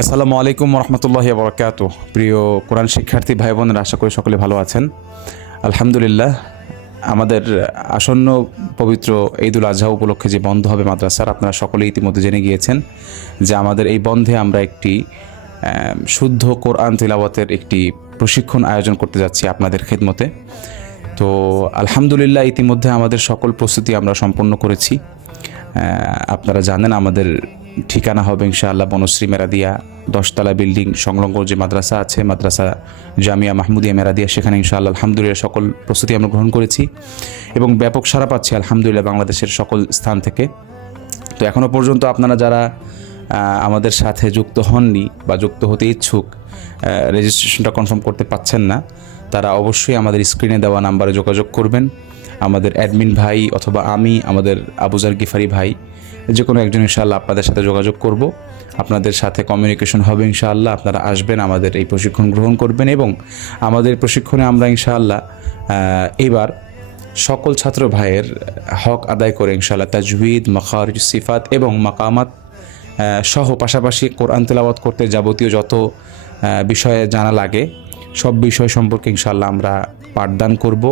আসসালামু আলাইকুম রহমতুল্লাহি বরকাতুহ। প্রিয় কোরআন শিক্ষার্থী ভাই বোনেরা, আশা করি সকলে ভালো আছেন। আলহামদুলিল্লাহ, আমাদের আসন্ন পবিত্র ঈদুল আজহা উপলক্ষে যে বন্ধ হবে মাদ্রাসার, আপনারা সকলেই ইতিমধ্যে জেনে গিয়েছেন যে আমাদের এই বন্ধে আমরা একটি শুদ্ধ কোরআন তিলাওয়াতের একটি প্রশিক্ষণ আয়োজন করতে যাচ্ছি আপনাদের খেদমতে। তো আলহামদুলিল্লাহ, ইতিমধ্যে আমাদের সকল প্রস্তুতি আমরা সম্পন্ন করেছি। আপনারা জানেন আমাদের ঠিকানা হবে ইনশাআল্লাহ বনশ্রী মেরাদিয়া 10তলা বিল্ডিং সংলগ্ন যে মাদ্রাসা আছে, মাদ্রাসা জামিয়া মাহমুদিয়া মেরাদিয়া, সেখানে ইনশাআল্লাহ আলহামদুলিল্লাহ সকল প্রস্তুতি আমরা গ্রহণ করেছি এবং ব্যাপক সাড়া পাচ্ছি আলহামদুলিল্লাহ বাংলাদেশের সকল স্থান থেকে। তো এখনও পর্যন্ত আপনারা যারা আমাদের সাথে যুক্ত হননি বা যুক্ত হতে ইচ্ছুক, রেজিস্ট্রেশনটা কনফার্ম করতে পাচ্ছেন না, তারা অবশ্যই আমাদের স্ক্রিনে দেওয়া নাম্বারে যোগাযোগ করবেন। আমাদের অ্যাডমিন ভাই অথবা আমি, আমাদের আবুজার গিফারি ভাই, যে কোনো একজন ইনশাআল্লাহ আপনাদের সাথে যোগাযোগ করব, আপনাদের সাথে কমিউনিকেশন হবে ইনশাআল্লাহ। আপনারা আসবেন, আমাদের এই প্রশিক্ষণ গ্রহণ করবেন এবং আমাদের প্রশিক্ষণে আমরা ইনশাআল্লাহ এবার সকল ছাত্র ভাইয়ের হক আদায় করে ইনশাআল্লাহ তাজউইদ, মাখারিজ, সিফাত এবং মাকামাত সহ পাশাপাশি কোরআন তেলাওয়াত করতে যাবতীয় যত বিষয়ে জানা লাগে সব বিষয় সম্পর্কে ইনশাআল্লাহ আমরা পাঠদান করব।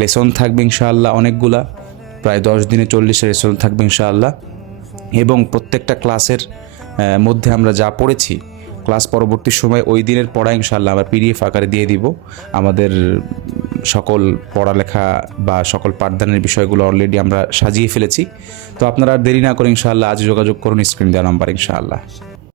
লেসন থাকবে ইনশাআল্লাহ অনেকগুলা, প্রায় 10 দিনে 40 লেসন থাকবে ইনশাআল্লাহ। এবং প্রত্যেকটা ক্লাসের মধ্যে আমরা যা পড়েছি, ক্লাস পরবর্তী সময় ওই দিনের পড়া ইনশাআল্লাহ আমরা পিডিএফ আকারে দিয়ে দিব। আমাদের সকল পড়ালেখা বা সকল পাঠদানের বিষয়গুলো অলরেডি আমরা সাজিয়ে ফেলেছি। তো আপনারা দেরি না করে ইনশাআল্লাহ আজ যোগাযোগ করুন স্ক্রিন দেওয়া নাম্বার ইনশাআল্লাহ।